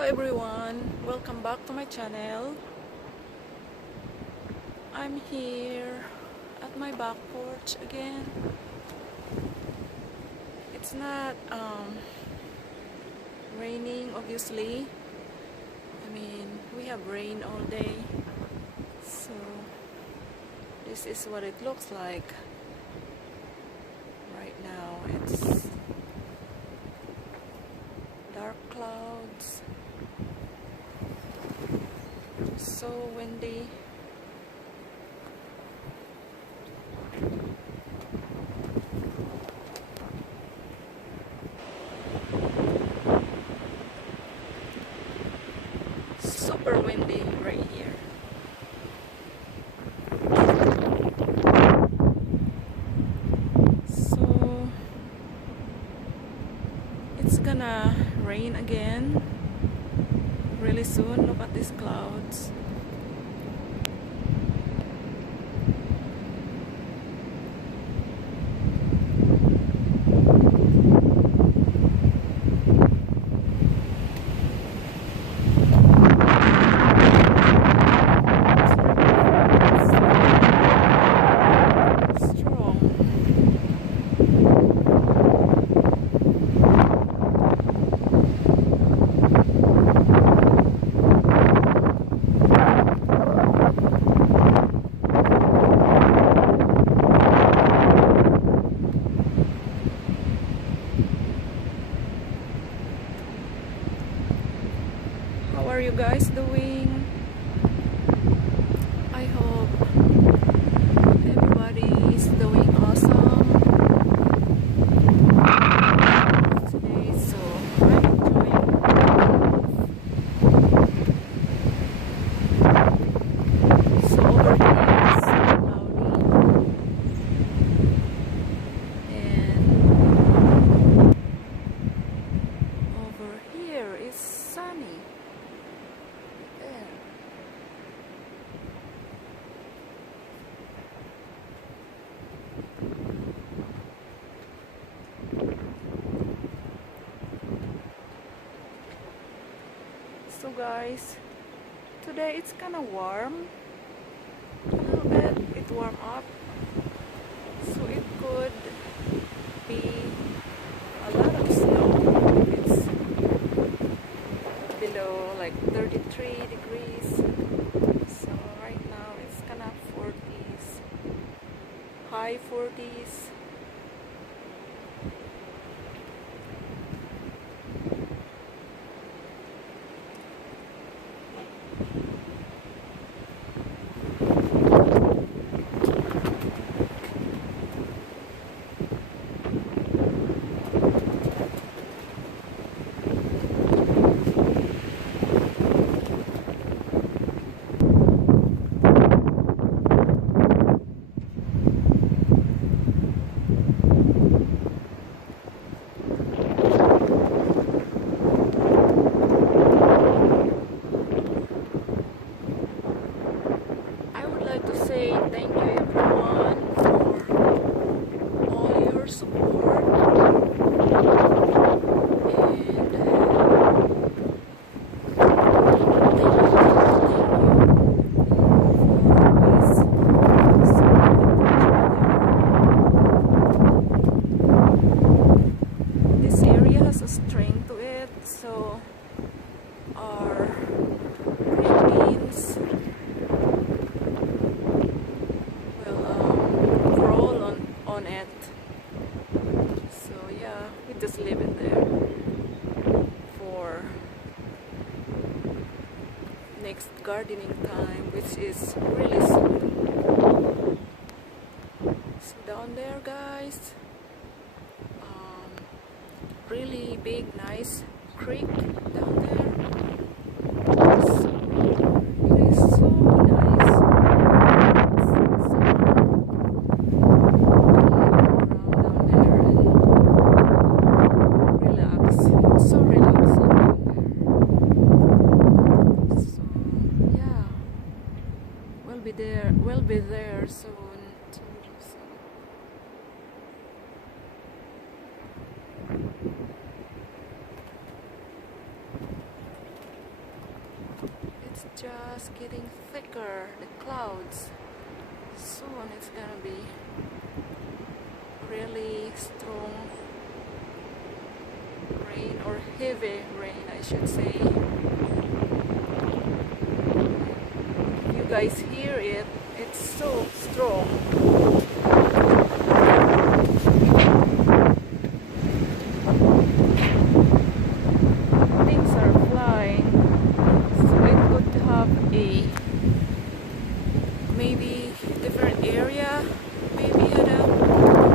Hello everyone, welcome back to my channel. I'm here at my back porch again. It's not raining obviously. We have rain all day. So this is what it looks like right now. It's dark clouds, so windy. Super windy right here. So it's gonna rain again really soon. Look at these clouds. How are you guys doing? I hope everybody is doing awesome today. So I'm enjoying so over here it's cloudy and over here is sunny. There. So guys, today it's kind of warm, a little bit. It warmed up, so it could be a lot of snow. It's below like 33 degrees. So right now it's kind of 40s, high 40s. I would like to say thank you everyone for all your support and this area has a string to it, so our green beans will crawl on it. So yeah, we just leave it there for next gardening time, which is really soon. So down there guys, really big nice creek down there. So it is so nice. So relaxing down there. So yeah, we'll be there soon too. So. It's just getting thicker, the clouds. Soon it's gonna be really strong rain, or heavy rain I should say. If you guys hear it, it's so strong. Things are flying, so it could have a maybe different area, maybe had a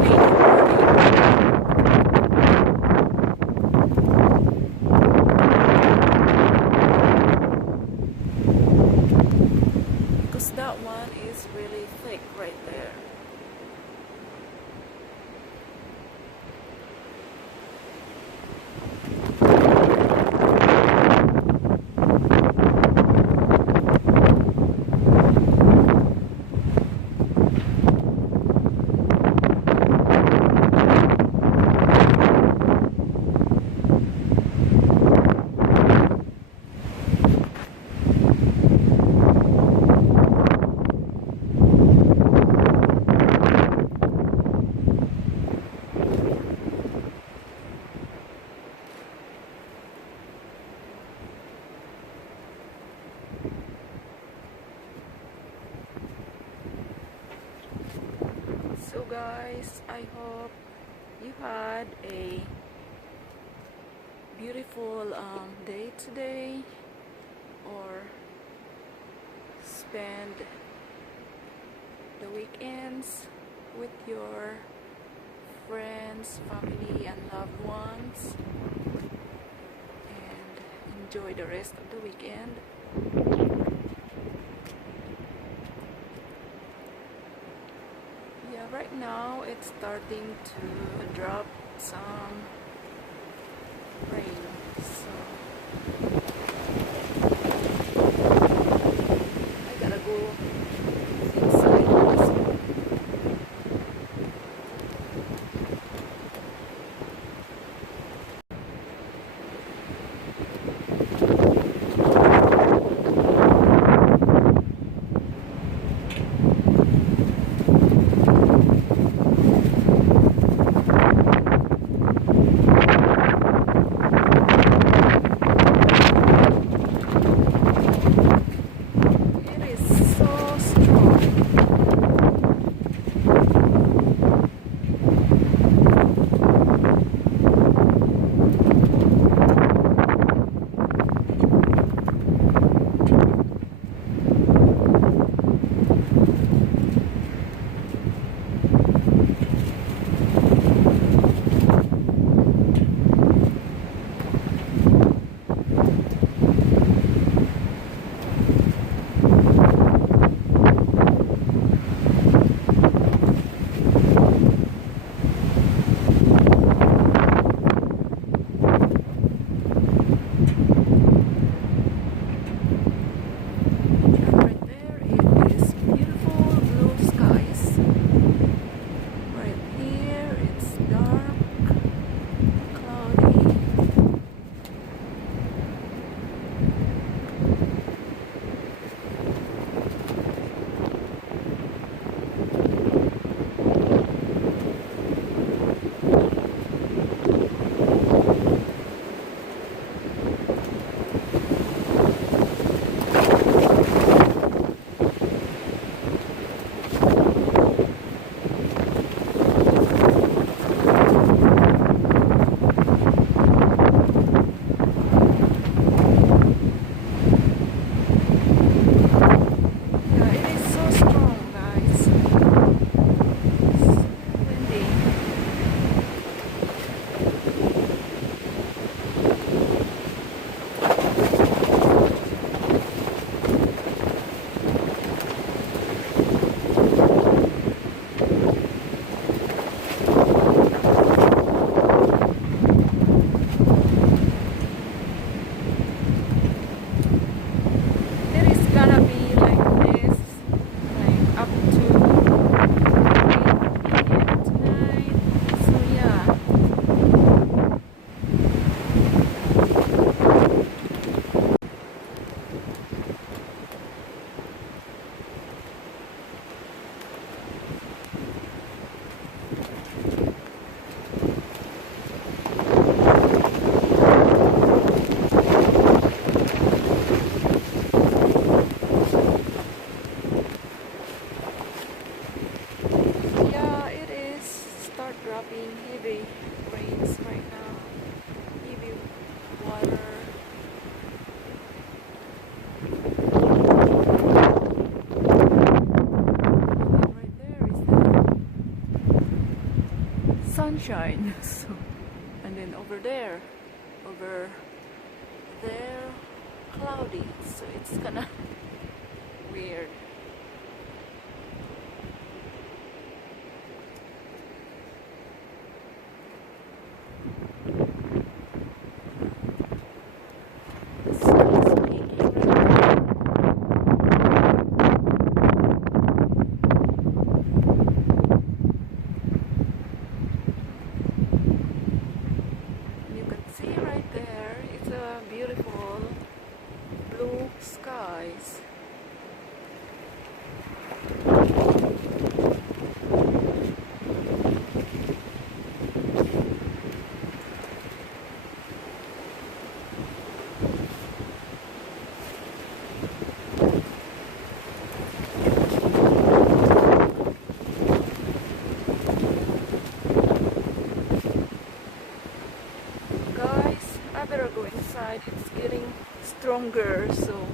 rain warning. Because that one is really thick right there. So guys, I hope you had a beautiful day today, or spend the weekends with your friends, family and loved ones, and enjoy the rest of the weekend. Yeah, right now it's starting to drop some rain, so I gotta go inside also. sunshine. So, and then over there, cloudy. So it's kinda weird. The sun is making you can see right there, it's a beautiful blue skies. Guys, I better go inside. It's getting stronger, so